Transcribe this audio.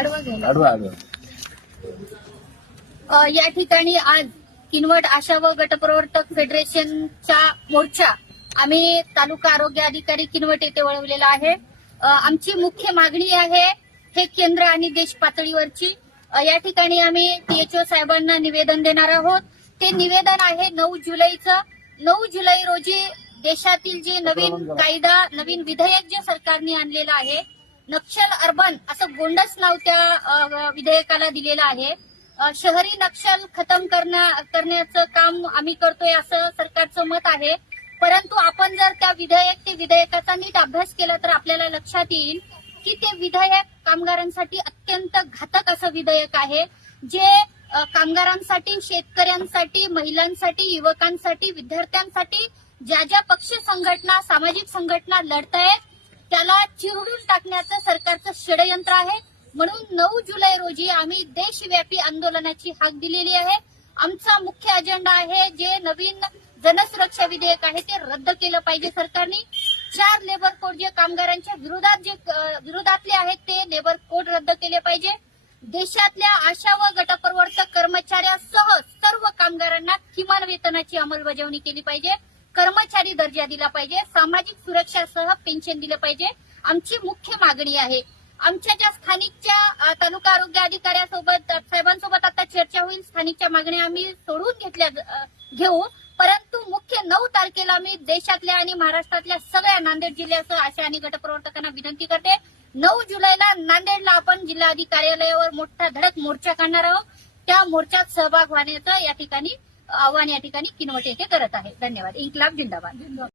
आडवा घ्यायला. आडवा आडवा. या ठिकाणी आज किनवट आशा व गटप्रवर्तक फेडरेशनचा मोर्चा आम्ही तालुका आरोग्य अधिकारी किनवट येथे वळवलेला आहे. आमची मुख्य मागणी आहे हे केंद्र आणि देश पातळीवरची. या ठिकाणी आम्ही THO साहेबांना निवेदन देणार आहोत. ते निवेदन आहे 9 जुलैचं. 9 जुलै रोजी देशातील जे नवीन कायदा नवीन विधेयक जे सरकारने आणलेलं आहे, नक्षल अर्बन असं गोंडस नाव त्या विधेयकाला दिलेलं आहे. शहरी नक्षल खतम करण्याचं काम आम्ही करतोय असं सरकारचं मत आहे. परंतु आपण जर त्या विधेयकाचा नीट अभ्यास केला तर आपल्याला लक्षात येईल की ते विधेयक कामगारांसाठी अत्यंत घातक असं विधेयक आहे, जे कामगारांसाठी, शेतकऱ्यांसाठी, महिलांसाठी, युवकांसाठी, विद्यार्थ्यांसाठी ज्या ज्या पक्ष संघटना, सामाजिक संघटना लढतायत त्याला चिरडून टाकण्याचं सरकारचं षडयंत्र आहे. म्हणून 9 जुलै रोजी आम्ही देशव्यापी आंदोलनाची हाक दिलेली आहे. आमचा मुख्य अजेंडा आहे जे नवीन जनसुरक्षा विधेयक आहे ते रद्द केलं पाहिजे सरकारने. 4 लेबर कोड जे कामगारांच्या विरोधातले आहेत ते लेबर कोड रद्द केले पाहिजे. देशातल्या आशा व गटप्रवर्तक कर्मचाऱ्यासह सर्व कामगारांना किमान वेतनाची अंमलबजावणी केली पाहिजे. कर्मचारी दर्जा दिला पाहिजे. सामाजिक सुरक्षासह पेन्शन दिलं पाहिजे. आमची मुख्य मागणी आहे. आमच्या ज्या स्थानिकच्या तालुका आरोग्य अधिकाऱ्यासोबत साहेबांसोबत आता चर्चा होईल. स्थानिकच्या मागण्या आम्ही सोडून घेऊ. परंतु मुख्य 9 तारखेला मी देशातल्या आणि महाराष्ट्रातल्या सगळ्या नांदेड जिल्ह्यासह आशा आणि गटप्रवर्तकांना विनंती करते. 9 जुलैला नांदेडला आपण जिल्हाधिकारी कार्यालयावर मोठा धडक मोर्चा काढणार आहोत. त्या मोर्चात सहभाग होण्याचं या ठिकाणी आव्हान किनवट येथे करत आहे. धन्यवाद. इन्क्लाब जिंदाबाद.